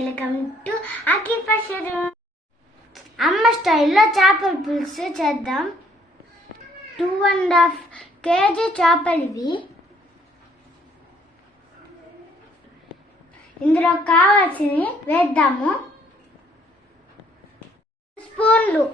Welcome to Akhil అమ్మ స్టైల్లో చేపల పులుసు చేద్దాం. 2.5 kg చేపలు ఇవి. ఇందులో కావాల్సినవి వేద్దాము. స్పూన్లు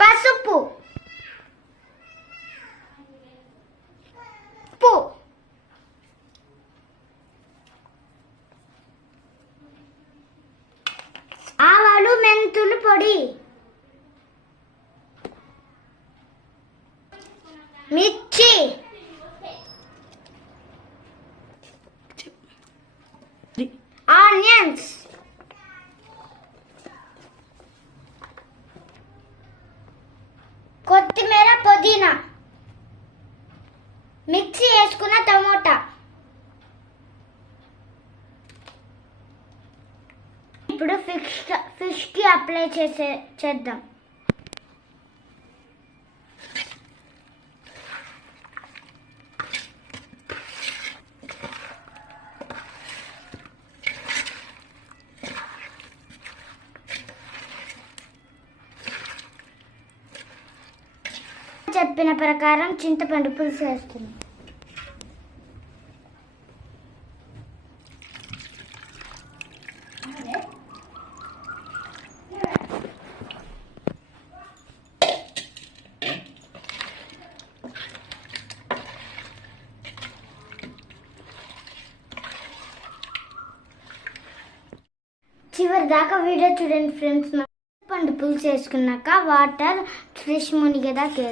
పసుపు, ఆవాలు, మెంతులు పొడి, మిర్చి, ఆనియన్స్, కొత్తిమీర, పుదీనా, మిక్సీ వేసుకున్న టమోటా. ఇప్పుడు ఫిష్ కి అప్లై చేద్దాం. చెప్పిన ప్రకారం చింతపండు పులుసు వేస్తున్నాం. చివరి దాకా వీడియో చూడండి ఫ్రెండ్స్. చింతపండు పులుసు వేసుకున్నాక వాటర్ ఫిష్ మునిగేదాకా.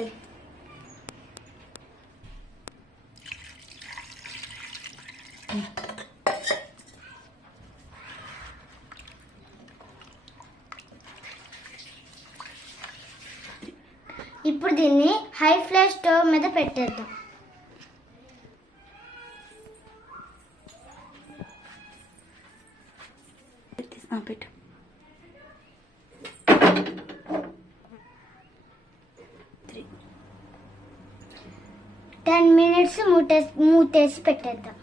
ఇప్పుడు దీన్ని హై ఫ్లేమ్ స్టవ్ మీద పెట్టేద్దాం. పెట్టు. 10 minutes మూతేసి పెట్టేద్దాం.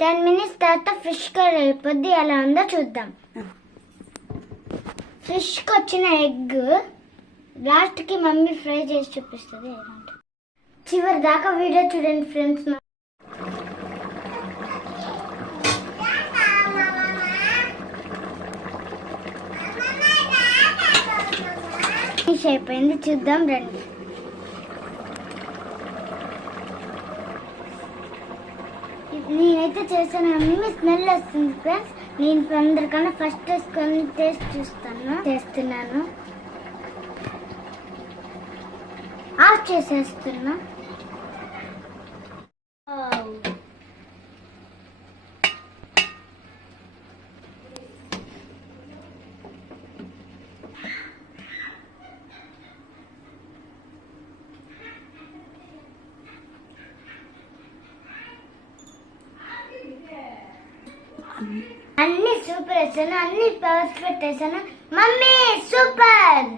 టెన్ మినిట్స్ తర్వాత ఫిష్ కర్రీ అయిపోద్ది. ఎలా ఉందో చూద్దాం. ఫిష్కి వచ్చిన ఎగ్ లాస్ట్కి మమ్మీ ఫ్రై చేసి చూపిస్తుంది. చివరి దాకా వీడియో చూడండి ఫ్రెండ్స్. ఫినిష్ అయిపోయింది, చూద్దాం రండి. నేనైతే చేశాను, మమ్మీ స్మెల్ వస్తుంది ఫ్రెండ్స్. నేను అందరికన్నా ఫస్ట్ వేసుకొని టేస్ట్ చేస్తున్నాను. ఆఫ్ చేసేస్తున్నా. అన్ని సూపర్ వేసాను, అన్ని పవర్స్ పెట్టేసాను. Mummy super.